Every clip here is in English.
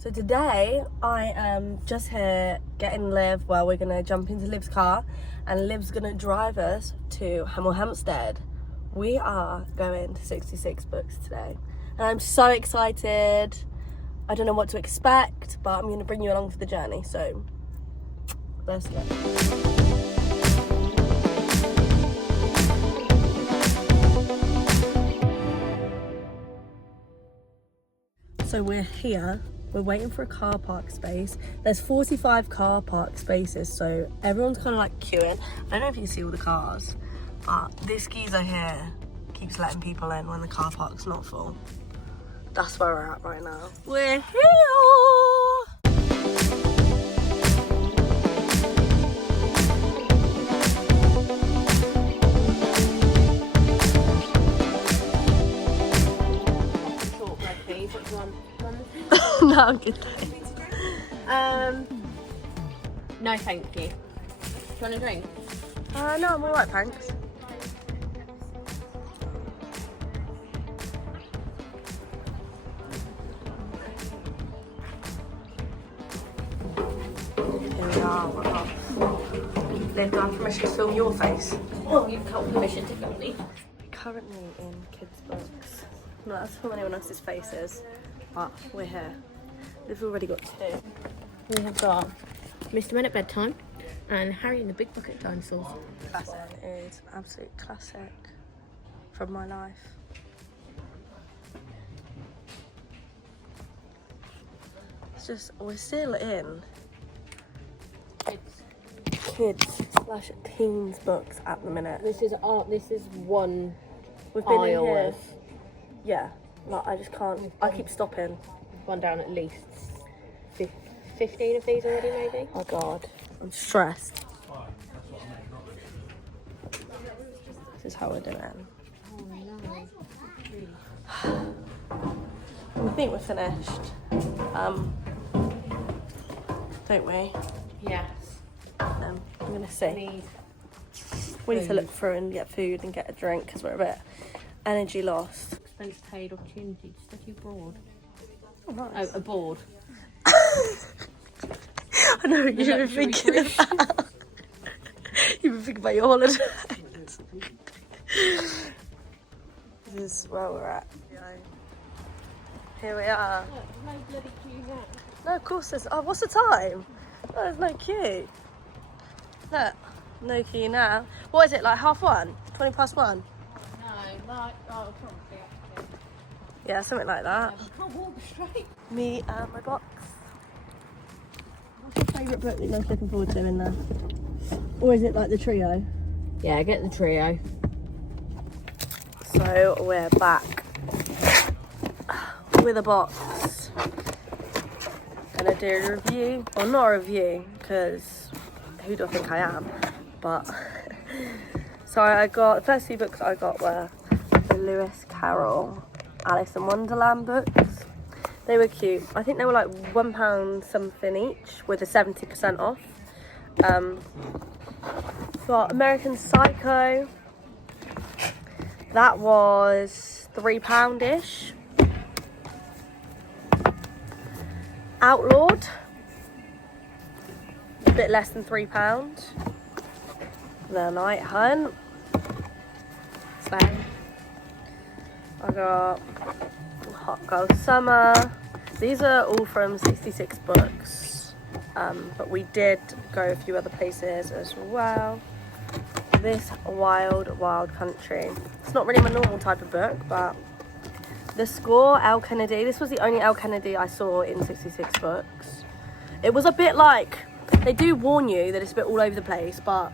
So today I am just here getting Liv. Well, we're gonna jump into Liv's car and Liv's gonna drive us to Hemel Hempstead. We are going to 66 Books today and I'm so excited. I don't know what to expect, but I'm gonna bring you along for the journey, so let's go. So we're here, we're waiting for a car park space. There's 45 car park spaces, so everyone's kind of like queuing. I don't know if you can see all the cars, but this geezer here keeps letting people in when the car park's not full. That's where we're at right now. We're here! No, I'm good, thanks. No, thank you. Do you want a drink? No, I'm alright, thanks. Here we are, we're off. They've done permission to film your face. Well, you've got permission to film me. Currently in kids' books. No, that's from anyone else's faces, but we're here. We've already got two. We have got Mr. Men at Bedtime and Harry and the Big Bucket Dinosaurs. That one is an absolute classic from my life. It's just, we're still in kids/teens books at the minute. This is one We've been in aisle here. of Yeah, like I just can't. I keep stopping. gone down at least 15 of these already, maybe. Oh God, I'm stressed. This is how we're doing. We think we're finished. Don't we? Yes. I'm gonna see. We need to look through and get food and get a drink because we're a bit energy lost. Expense paid opportunity to study abroad. Oh, nice. Oh, aboard. I know what you've been thinking about. You've been thinking about your holidays. This is where we're at. Here we are. No bloody queue now. No, of course there's. Oh, what's the time? Oh, there's no queue. Look, no queue now. What is it, like 1:30? 20 past 1? No, like, oh, probably actually. Yeah, something like that. I can't walk straight. Me and my box. What's your favourite book that you're most looking forward to in there? Or is it like the trio? Yeah, get the trio. So we're back with a box. Gonna do a review, or not a review, because who do I think I am? But so I got the first few books I got were the Lewis Carroll Alice in Wonderland books. They were cute. I think they were like £1 something each with a 70% off. Got American Psycho. That was £3-ish. Outlawed, a bit less than £3. The Night Hunt. Same. I got Hot Girl Summer. These are all from 66 Books, but we did go a few other places as well. This Wild Wild Country. It's not really my normal type of book, but The Score, Elle Kennedy. This was the only Elle Kennedy I saw in 66 Books. It was a bit like, they do warn you that it's a bit all over the place, but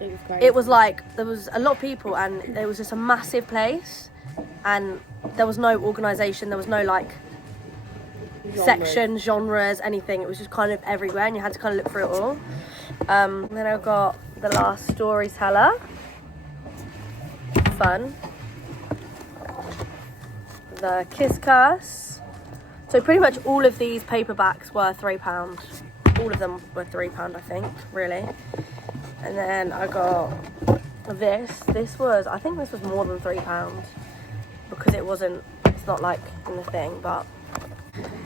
It was great. it was like, there was a lot of people and there was just a massive place and there was no organisation, there was no like sections, genres, anything. It was just kind of everywhere and you had to kind of look through it all. Then I got The Last Storyteller. Fun. The Kiss Curse. So pretty much all of these paperbacks were £3. All of them were £3, I think, really. And then I got this. I think this was more than £3 because it's not like in the thing, but.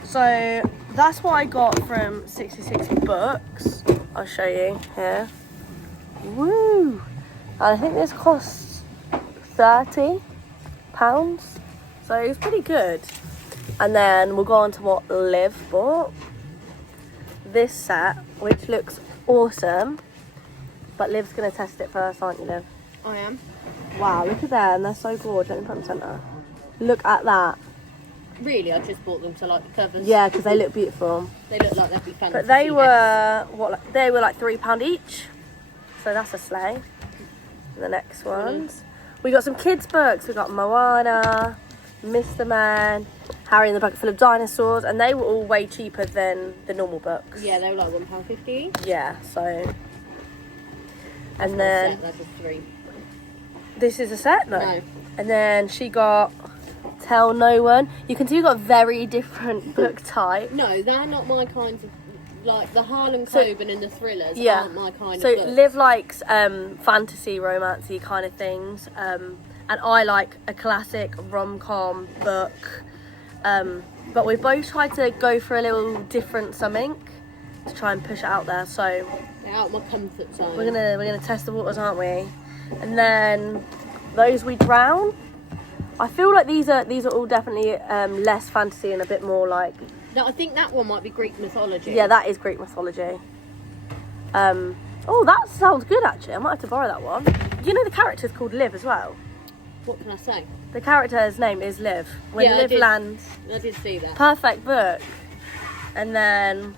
So that's what I got from 66 Books. I'll show you here. Woo! I think this costs £30. So it was pretty good. And then we'll go on to what Liv bought. This set, which looks awesome. But Liv's going to test it first, aren't you, Liv? I am. Wow, look at them. They're so gorgeous. Let me put them centre. Look at that. Really, I just bought them to like the covers. Yeah, because they look beautiful. They look like they'd be fancy. But they were, they were like £3 each. So that's a sleigh. The next ones. We got some kids' books. We got Moana, Mr. Man, Harry and the Bucket Full of Dinosaurs. And they were all way cheaper than the normal books. Yeah, they were like £1.50. Yeah, so... That's And then... Set, that's just 3. This is a set? No. And then she got Tell No One. You can see we've got very different book type. No, they're not my kinds of... Like, the Harlan Coben and the thrillers aren't my kind of So books. Liv likes fantasy, romancy kind of things. And I like a classic rom-com book. But we both tried to go for a little different something to try and push it out there. So They're out of my comfort zone. we're gonna test the waters, aren't we? And then Those We Drown. I feel like these are all definitely less fantasy and a bit more like... No, I think that one might be Greek mythology. Yeah, that is Greek mythology. Oh, that sounds good actually. I might have to borrow that one. You know the character's called Liv as well. What can I say? The character's name is Liv. When Yeah, Liv lands. I did see that. Perfect book. And then...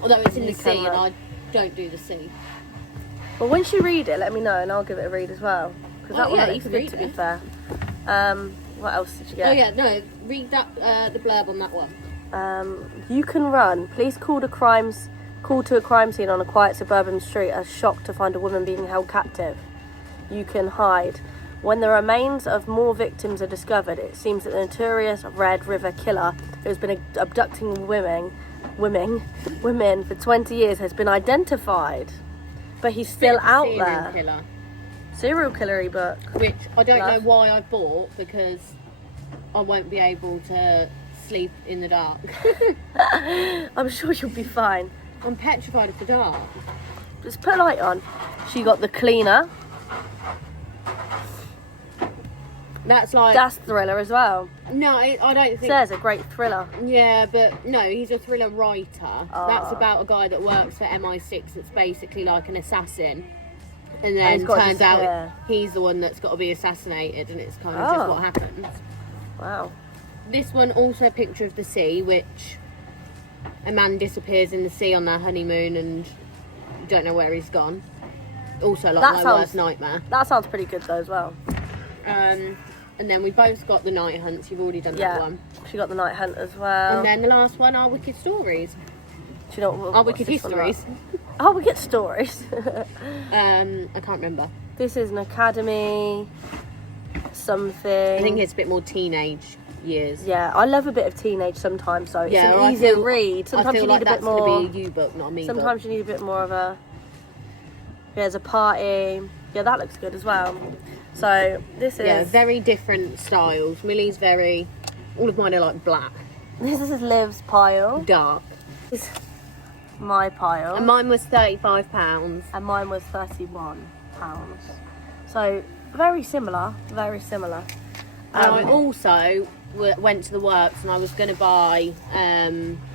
Although it's in the You sea can and run. I don't do the sea. Well, once you read it, let me know and I'll give it a read as well. Because that Oh, yeah, one you looks can good, read to be it. fair. What else did you get? Oh yeah, no, read that the blurb on that one. You can run. Police called to a crime scene on a quiet suburban street are shocked to find a woman being held captive. You can hide. When the remains of more victims are discovered, it seems that the notorious Red River killer, who has been abducting women for 20 years, has been identified. But he's still out Serial there. Killer, Serial killery book. which I don't Love. know why I bought because I won't be able to sleep in the dark. I'm sure you'll be fine. I'm petrified of the dark. Just put a light on. She got The Cleaner. That's like That's thriller as well. no, I don't think. Says a great thriller. Yeah, but no, he's a thriller writer. That's Oh. about a guy that works for MI6 that's basically like an assassin. And And then he's got turns to- out yeah. he's the one that's got to be assassinated, and it's kind of Oh. just what happens. Wow. This one also a picture of the sea, which a man disappears in the sea on their honeymoon and you don't know where he's gone. Also like That my sounds- worst nightmare. That sounds pretty good though as well. And then we both got the Night Hunts. You've already done Yeah. that one. She got The Night Hunt as well. And then the last one, Our Wicked Stories. Do you know what? Our what's Wicked this one about? Histories. Oh, Wicked Stories. I can't remember. This is an academy. Something. I think it's a bit more teenage years. Yeah, I love a bit of teenage sometimes, so it's Yeah, an I easier feel- read. Sometimes I feel you like need a that's bit more. going to be a you book, not a me Sometimes book. you need a bit more of a. There's a party. Yeah, that looks good as well. So this is. Yeah, very different styles. Millie's very... All of mine are like black, This is Liv's pile. dark. This is my pile. And mine was £35. And mine was £31. So very similar, very similar. And I also went to the works and I was going to buy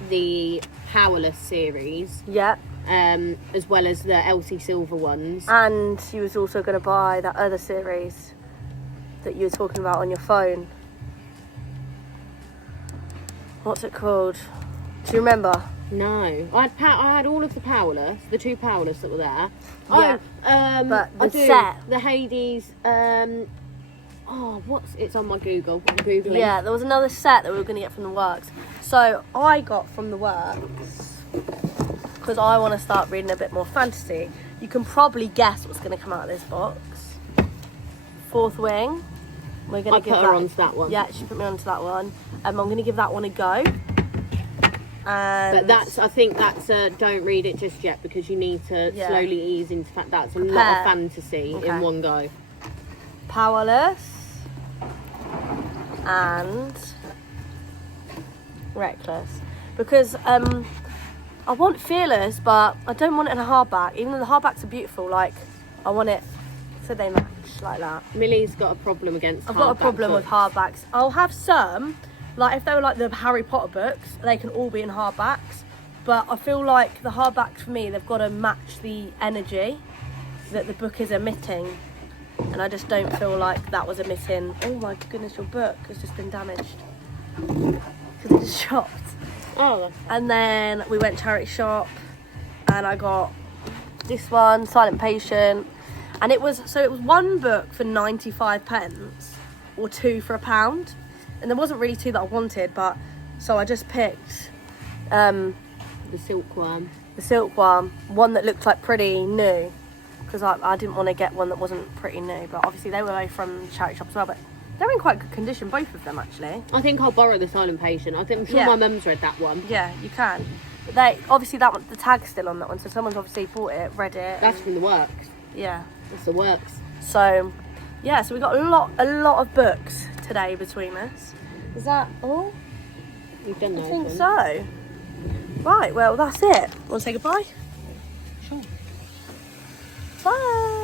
the Powerless series, Yeah, as well as the Elsie Silver ones. and she was also going to buy that other series that you were talking about on your phone. What's it called? Do you remember? No, I had all of the Powerless, the 2 Powerless that were there. Yeah. But I the do, set. the Hades. It's on my Google. I'm googling. Yeah, there was another set that we were going to get from the works. So I got from the works because I want to start reading a bit more fantasy. You can probably guess what's going to come out of this box. Fourth Wing. We're going I to give put her onto that one. Yeah, she put me onto that one. I'm going to give that one a go. And But I think that's don't read it just yet because you need to Yeah. slowly ease into fact. That's a lot Prepare. of fantasy Okay. in one go. Powerless and Reckless. because I want Fearless, but I don't want it in a hardback. Even though the hardbacks are beautiful, like I want it so they match like that. Millie's got a problem against I've got a problem with hardbacks. I'll have some, like if they were like the Harry Potter books, they can all be in hardbacks. But I feel like the hardbacks for me, they've got to match the energy that the book is emitting. And I just don't feel like that was emitting. Oh my goodness, your book has just been damaged. Because it just chopped. Oh. And then we went charity shop and I got this one, Silent Patient. And it was one book for 95 pence or two for £1. And there wasn't really two that I wanted, but so I just picked The silkworm. the silkworm, one that looked like pretty new. Because I didn't want to get one that wasn't pretty new. But obviously they were both from charity shop as well. But they're in quite good condition, both of them actually. I think I'll borrow the Silent Patient. I'm sure Yeah. my mum's read that one. Yeah, you can. But they obviously that one, the tag's still on that one, so someone's obviously bought it, read it. That's from the works. Yeah. That's the works. So yeah, so we got a lot of books today between us. Is that all? You've done I those. think then. so. Right, well that's it. Want to say goodbye? Sure. Bye.